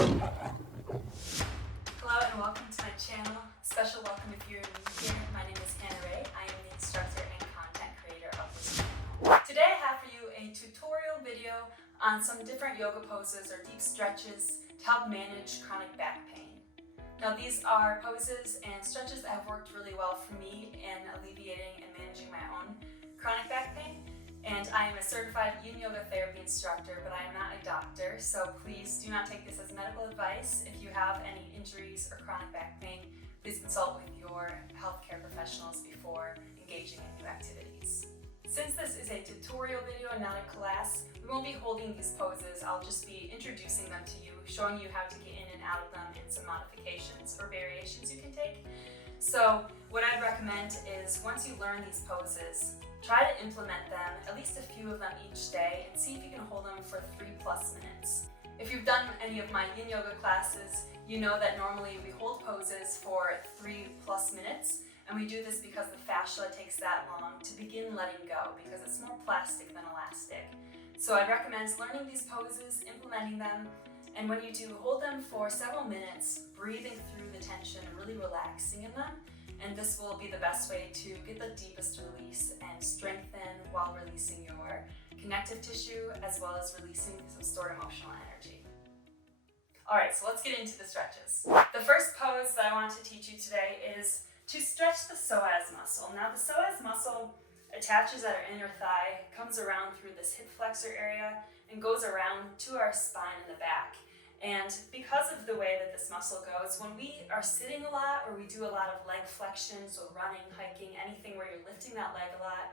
Hello and welcome to my channel. Special welcome if you're new here. My name is Hannah Ray. I am the instructor and content creator of this channel. Today I have for you a tutorial video on some different yoga poses or deep stretches to help manage chronic back pain. Now these are poses and stretches that have worked really well for me in alleviating and managing my own chronic back pain. And I am a certified yin yoga therapy instructor, but I am not a doctor, so please do not take this as medical advice. If you have any injuries or chronic back pain, please consult with your healthcare professionals before engaging in new activities. Since this is a tutorial video and not a class, we won't be holding these poses. I'll just be introducing them to you, showing you how to get in and out of them and some modifications or variations you can take. So what I'd recommend is once you learn these poses, try to implement them, at least a few of them each day, and see if you can hold them for 3+ minutes. If you've done any of my yin yoga classes, you know that normally we hold poses for 3+ minutes, and we do this because the fascia takes that long to begin letting go, because it's more plastic than elastic. So I'd recommend learning these poses, implementing them, and when you do, hold them for several minutes, breathing through the tension and really relaxing in them. And this will be the best way to get the deepest release and strengthen while releasing your connective tissue, as well as releasing some stored emotional energy. All right, so let's get into the stretches. The first pose that I want to teach you today is to stretch the psoas muscle. Now the psoas muscle attaches at our inner thigh, comes around through this hip flexor area, and goes around to our spine in the back. And because of the way that this muscle goes, when we are sitting a lot or we do a lot of leg flexions or running, hiking, anything where you're lifting that leg a lot,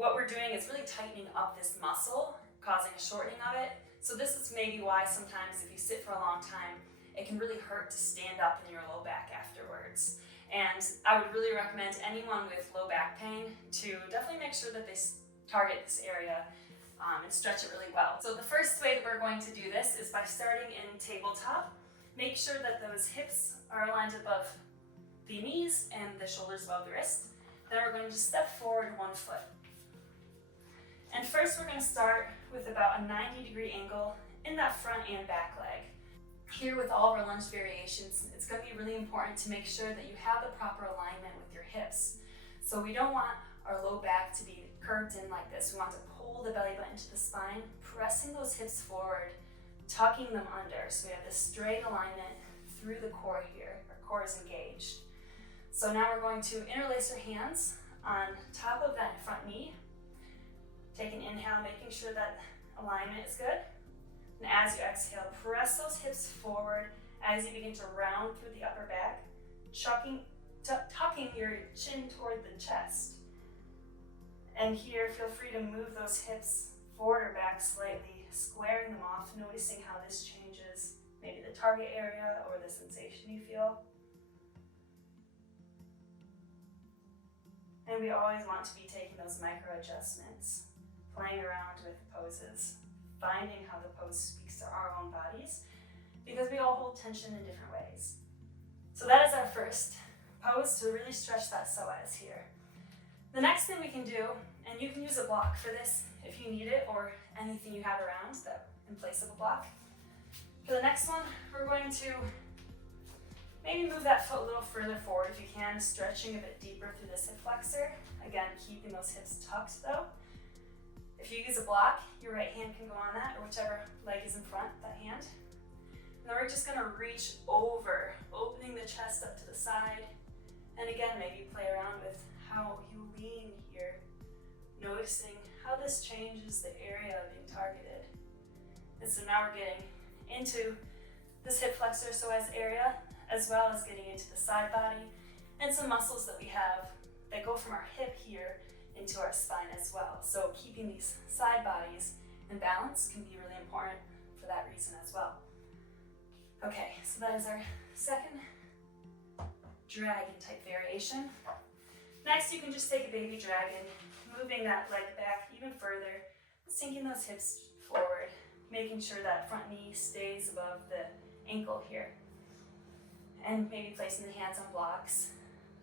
what we're doing is really tightening up this muscle, causing a shortening of it. So this is maybe why sometimes if you sit for a long time, it can really hurt to stand up in your low back afterwards. And I would really recommend anyone with low back pain to definitely make sure that they target this area and stretch it really well. So the first way that we're going to do this is by starting in tabletop. Make sure that those hips are aligned above the knees and the shoulders above the wrist. Then we're going to step forward 1 foot. And first we're going to start with about a 90-degree angle in that front and back leg. Here with all of our lunge variations, it's going to be really important to make sure that you have the proper alignment with your hips. So we don't want our low back to be curved in like this. We want to pull the belly button to the spine, pressing those hips forward, tucking them under. So we have this straight alignment through the core here. Our core is engaged. So now we're going to interlace our hands on top of that front knee. Take an inhale, making sure that alignment is good. And as you exhale, press those hips forward as you begin to round through the upper back, tucking your chin toward the chest. And here, feel free to move those hips forward or back slightly, squaring them off, noticing how this changes maybe the target area or the sensation you feel. And we always want to be taking those micro adjustments, playing around with poses, finding how the pose speaks to our own bodies, because we all hold tension in different ways. So that is our first pose to really stretch that psoas here. The next thing we can do, and you can use a block for this if you need it, or anything you have around that in place of a block. For the next one, we're going to maybe move that foot a little further forward if you can, stretching a bit deeper through this hip flexor. Again, keeping those hips tucked though. If you use a block, your right hand can go on that, or whichever leg is in front, that hand. And then we're just gonna reach over, opening the chest up to the side. And again, maybe play around with how you lean here, noticing how this changes the area being targeted. And so now we're getting into this hip flexor psoas area, as well as getting into the side body and some muscles that we have that go from our hip here into our spine as well. So keeping these side bodies in balance can be really important for that reason as well. Okay, so that is our second dragon type variation. Next, you can just take a baby dragon, moving that leg back even further, sinking those hips forward, making sure that front knee stays above the ankle here. And maybe placing the hands on blocks.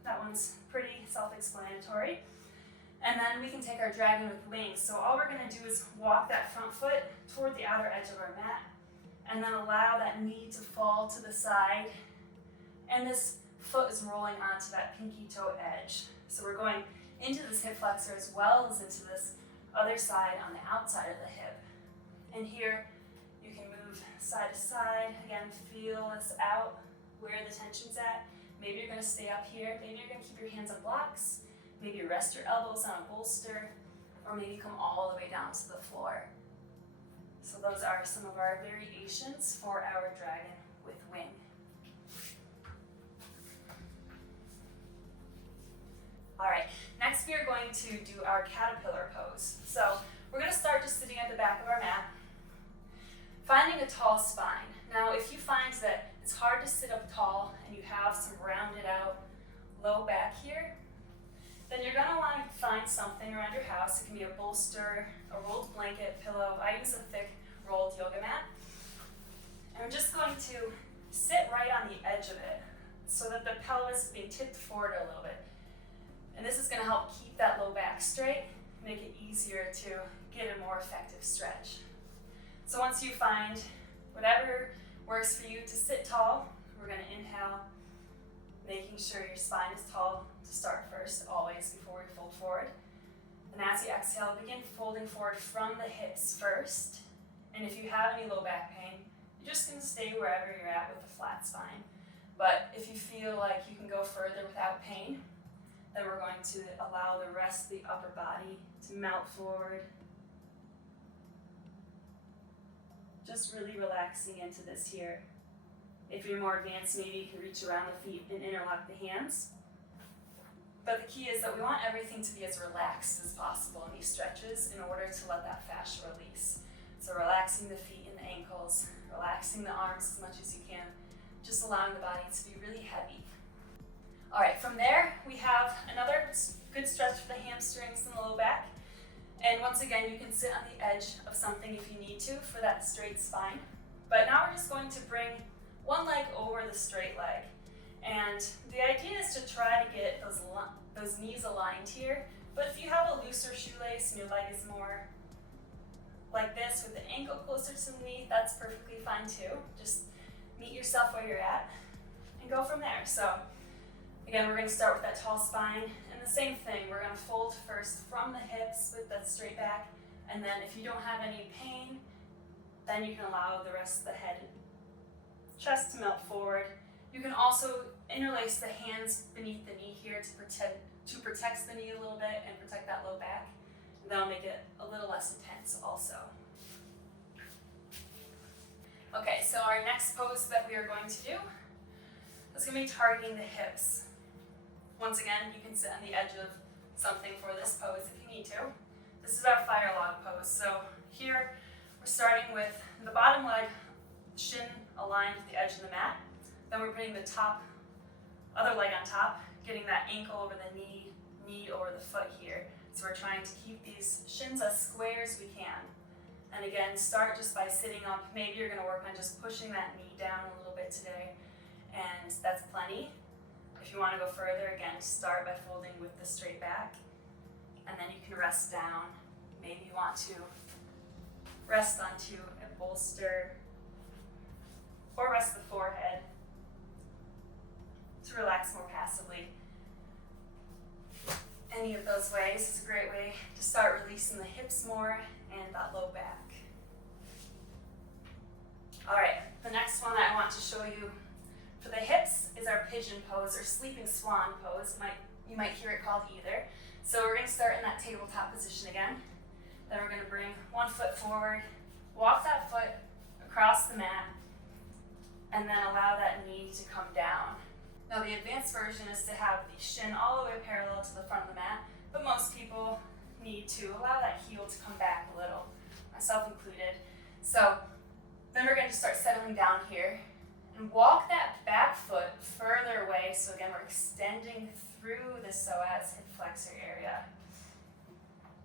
That one's pretty self-explanatory. And then we can take our dragon with wings. So all we're gonna do is walk that front foot toward the outer edge of our mat And then allow that knee to fall to the side. And this foot is rolling onto that pinky toe edge. So we're going into this hip flexor as well as into this other side on the outside of the hip. And here you can move side to side. Again, feel this out where the tension's at. Maybe you're going to stay up here. Maybe you're going to keep your hands on blocks. Maybe rest your elbows on a bolster. Or maybe come all the way down to the floor. So those are some of our variations for our dragon with wing. All right, next we are going to do our caterpillar pose. So we're going to start just sitting at the back of our mat, finding a tall spine. Now, if you find that it's hard to sit up tall and you have some rounded out low back here, then you're going to want to find something around your house. It can be a bolster, a rolled blanket, pillow. I use a thick rolled yoga mat. And I'm just going to sit right on the edge of it so that the pelvis is being tipped forward a little bit. And this is going to help keep that low back straight, make it easier to get a more effective stretch. So once you find whatever works for you to sit tall, we're going to inhale, making sure your spine is tall to start first, always before we fold forward. And as you exhale, begin folding forward from the hips first. And if you have any low back pain, you're just going to stay wherever you're at with the flat spine. But if you feel like you can go further without pain, then we're going to allow the rest of the upper body to melt forward. Just really relaxing into this here. If you're more advanced, maybe you can reach around the feet and interlock the hands. But the key is that we want everything to be as relaxed as possible in these stretches in order to let that fascia release. So relaxing the feet and the ankles, relaxing the arms as much as you can, just allowing the body to be really heavy. All right, from there, we have another good stretch for the hamstrings and the low back. And once again, you can sit on the edge of something if you need to for that straight spine. But now we're just going to bring one leg over the straight leg. And the idea is to try to get those knees aligned here. But if you have a looser shoelace and your leg is more like this with the ankle closer to the knee, that's perfectly fine too. Just meet yourself where you're at and go from there. So again, we're going to start with that tall spine. And the same thing, we're going to fold first from the hips with that straight back. And then if you don't have any pain, then you can allow the rest of the head and chest to melt forward. You can also interlace the hands beneath the knee here to protect the knee a little bit and protect that low back. And that'll make it a little less intense also. Okay, so our next pose that we are going to do is going to be targeting the hips. Once again, you can sit on the edge of something for this pose if you need to. This is our fire log pose. So here we're starting with the bottom leg, shin aligned with the edge of the mat. Then we're putting the other leg on top, getting that ankle over the knee over the foot here. So we're trying to keep these shins as square as we can. And again, start just by sitting up. Maybe you're going to work on just pushing that knee down a little bit today, and that's plenty. If you want to go further, again, start by folding with the straight back, and then you can rest down. Maybe you want to rest onto a bolster or rest the forehead to relax more passively. Any of those ways is a great way to start releasing the hips more and that low back. All right, the next one that I want to show you for the hips is our pigeon pose or sleeping swan pose. You might hear it called either. So we're going to start in that tabletop position again. Then we're going to bring one foot forward, walk that foot across the mat, and then allow that knee to come down. Now the advanced version is to have the shin all the way parallel to the front of the mat, but most people need to allow that heel to come back a little, myself included. So then we're going to start settling down here and walk that back foot further away. So again, we're extending through the psoas hip flexor area.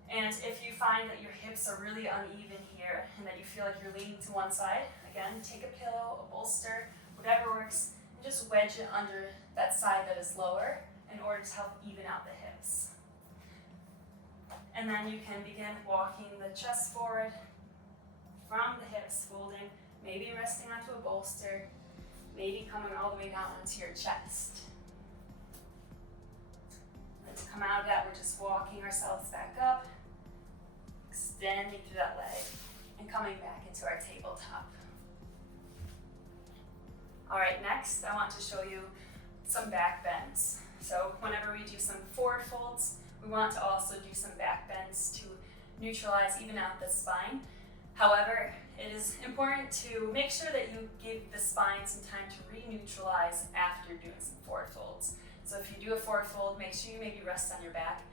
And if you find that your hips are really uneven here and that you feel like you're leaning to one side, again, take a pillow, a bolster, whatever works, and just wedge it under that side that is lower in order to help even out the hips. And then you can begin walking the chest forward from the hips, folding, maybe resting onto a bolster, maybe coming all the way down onto your chest. And to come out of that, we're just walking ourselves back up, extending through that leg, and coming back into our tabletop. All right, next I want to show you some back bends. So whenever we do some forward folds, we want to also do some back bends to neutralize, even out the spine. However, it is important to make sure that you give the spine some time to re-neutralize after doing some forward folds. So if you do a forward fold, make sure you maybe rest on your back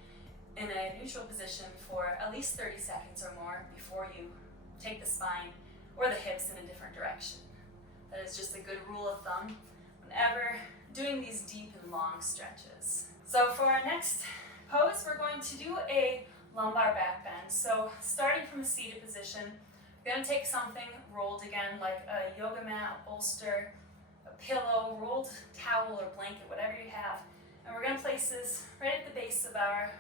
in a neutral position for at least 30 seconds or more before you take the spine or the hips in a different direction. That is just a good rule of thumb whenever doing these deep and long stretches. So for our next pose, we're going to do a lumbar back bend. So starting from a seated position, we're going to take something rolled again, like a yoga mat, a bolster, a pillow, rolled towel or blanket, whatever you have. And we're going to place this right at the base of our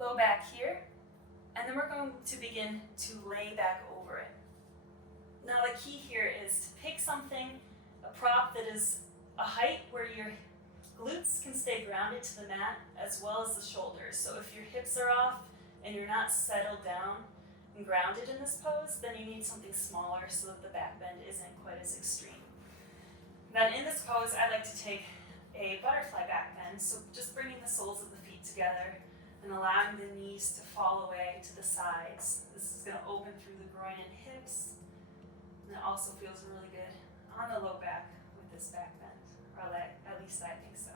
low back here. And then we're going to begin to lay back over it. Now the key here is to pick something, a prop that is a height where your glutes can stay grounded to the mat as well as the shoulders. So if your hips are off and you're not settled down and grounded in this pose, then you need something smaller so that the back bend isn't quite as extreme. Then in this pose, I like to take a butterfly back bend, so just bringing the soles of the feet together and allowing the knees to fall away to the sides. This is going to open through the groin and hips, and it also feels really good on the low back with this back bend, or at least I think so.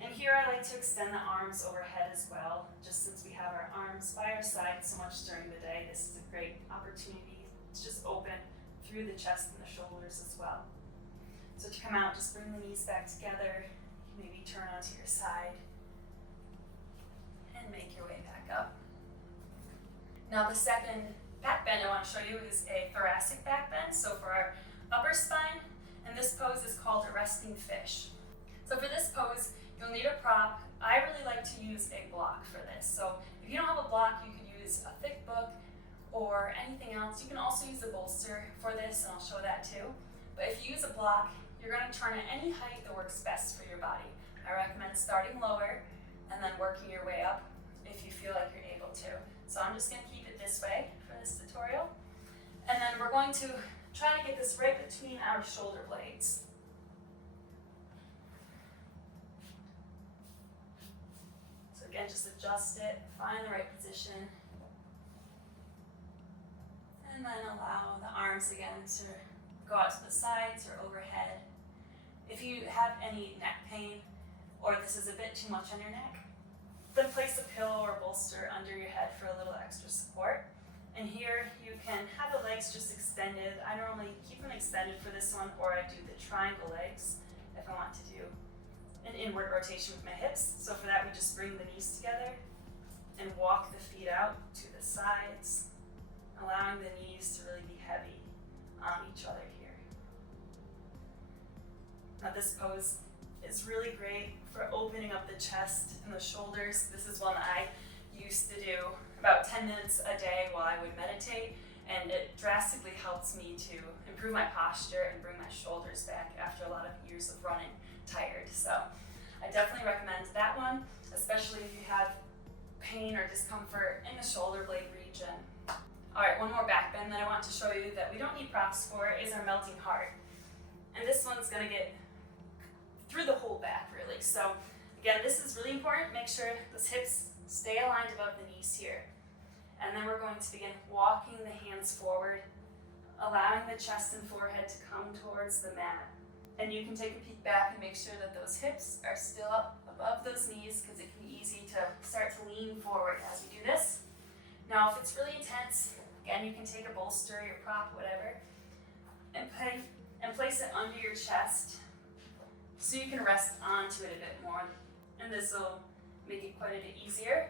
And here I like to extend the arms overhead as well, just since we have our arms by our side so much during the day. This is a great opportunity to just open through the chest and the shoulders as well. So to come out, just bring the knees back together, maybe turn onto your side, and make your way back up. Now the second back bend I want to show you is a thoracic back bend, so for our upper spine, and this pose is called a resting fish. So for this pose, you'll need a prop. I really like to use a block for this. So if you don't have a block, you could use a thick book or anything else. You can also use a bolster for this, and I'll show that too. But if you use a block, you're going to turn at any height that works best for your body. I recommend starting lower and then working your way up if you feel like you're able to. So I'm just going to keep it this way for this tutorial. And then we're going to try to get this right between our shoulder blades. So again, just adjust it, find the right position, and then allow the arms again to go out to the sides or overhead. If you have any neck pain, or this is a bit too much on your neck, then place a pillow or bolster under your head for a little extra support. And here you can have the legs just extended. I normally keep them extended for this one, or I do the triangle legs if I want to do an inward rotation with my hips. So for that, we just bring the knees together and walk the feet out to the sides, allowing the knees to really be heavy on each other here. Now this pose is really great for opening up the chest and the shoulders. This is one that I used to do about 10 minutes a day while I would meditate, and it drastically helps me to improve my posture and bring my shoulders back after a lot of years of running tired. So I definitely recommend that one, especially if you have pain or discomfort in the shoulder blade region. All right, one more back bend that I want to show you that we don't need props for is our melting heart. And this one's gonna get through the whole back really. So again, this is really important. Make sure those hips stay aligned above the knees here. And then we're going to begin walking the hands forward, allowing the chest and forehead to come towards the mat. And you can take a peek back and make sure that those hips are still up above those knees, because it can be easy to start to lean forward as we do this. Now, if it's really intense, again, you can take a bolster, your prop, whatever, and place it under your chest so you can rest onto it a bit more. And this will make it quite a bit easier.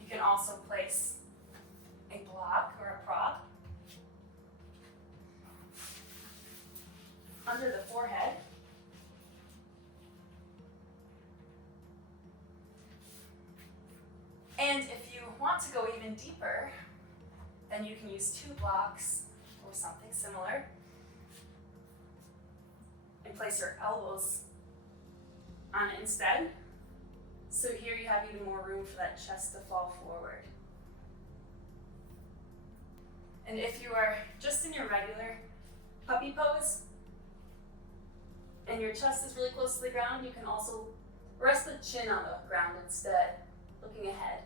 You can also place a block or a prop under the forehead. And if you want to go even deeper, then you can use two blocks or for something similar. And place your elbows on it instead. So here you have even more room for that chest to fall forward. And if you are just in your regular puppy pose, and your chest is really close to the ground, you can also rest the chin on the ground instead, looking ahead.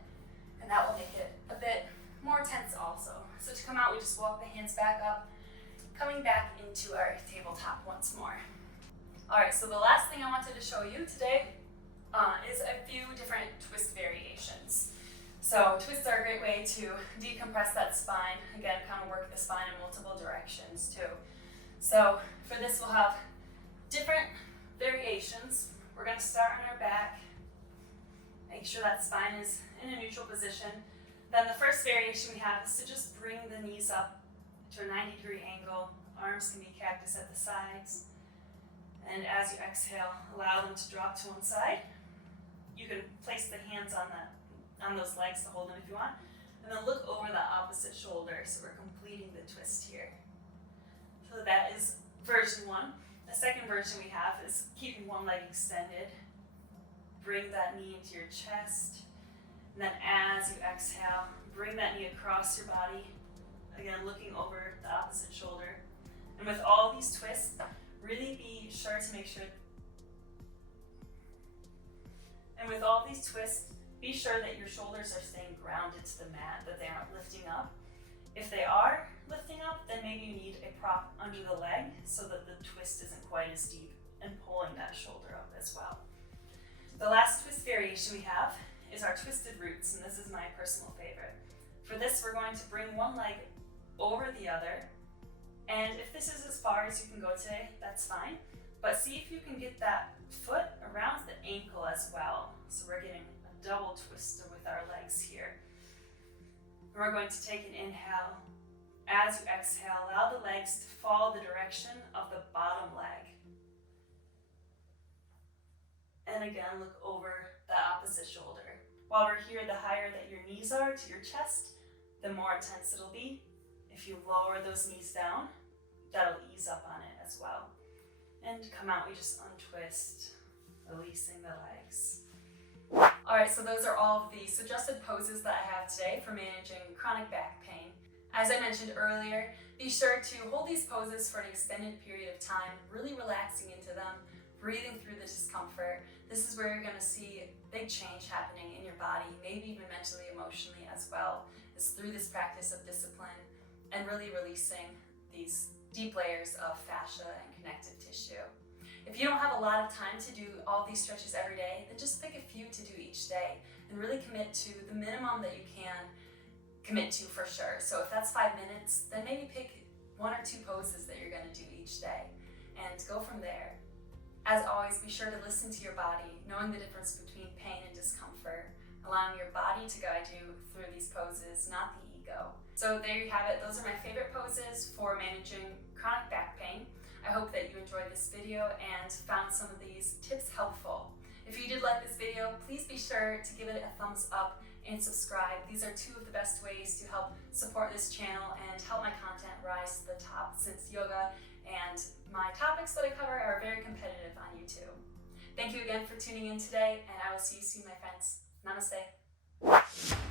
And that will make it a bit more tense also. So to come out, we just walk the hands back up, coming back into our tabletop once more. All right, so the last thing I wanted to show you today is a few different twist variations. So twists are a great way to decompress that spine. Again, kind of work the spine in multiple directions too. So for this, we'll have different variations. We're going to start on our back. Make sure that spine is in a neutral position. Then the first variation we have is to just bring the knees up to a 90-degree angle. Arms can be cactus at the sides. And as you exhale, allow them to drop to one side. You can place the hands on those legs to hold them if you want. And then look over the opposite shoulder, so we're completing the twist here. So that is version one. The second version we have is keeping one leg extended. Bring that knee into your chest. And then as you exhale, bring that knee across your body. Again, looking over the opposite shoulder. And with all these twists, really be sure to make sure. And with all these twists, be sure that your shoulders are staying grounded to the mat, that they aren't lifting up. If they are lifting up, then maybe you need a prop under the leg so that the twist isn't quite as deep and pulling that shoulder up as well. The last twist variation we have is our twisted roots, and this is my personal favorite. For this, we're going to bring one leg over the other, and if this is as far as you can go today, that's fine, but see if you can get that foot around the ankle as well. So we're getting a double twist with our legs here. And we're going to take an inhale. As you exhale, allow the legs to follow the direction of the bottom leg. And again, look over the opposite shoulder. While we're here, the higher that your knees are to your chest, the more intense it'll be. If you lower those knees down, that'll ease up on it as well. And to come out, we just untwist, releasing the legs. All right, so those are all of the suggested poses that I have today for managing chronic back pain. As I mentioned earlier, be sure to hold these poses for an extended period of time, really relaxing into them, breathing through the discomfort. This is where you're going to see big change happening in your body, maybe even mentally, emotionally as well, is through this practice of discipline and really releasing these deep layers of fascia and connective tissue. If you don't have a lot of time to do all these stretches every day, then just pick a few to do each day and really commit to the minimum that you can commit to for sure. So if that's 5 minutes, then maybe pick 1 or 2 poses that you're going to do each day and go from there. As always, be sure to listen to your body, knowing the difference between pain and discomfort, allowing your body to guide you through these poses, not the ego. So there you have it. Those are my favorite poses for managing chronic back pain. I hope that you enjoyed this video and found some of these tips helpful. If you did like this video, please be sure to give it a thumbs up and subscribe. These are 2 of the best ways to help support this channel and help my content rise to the top, since yoga and my topics that I cover are very competitive on YouTube. Thank you again for tuning in today, and I will see you soon, my friends. Namaste.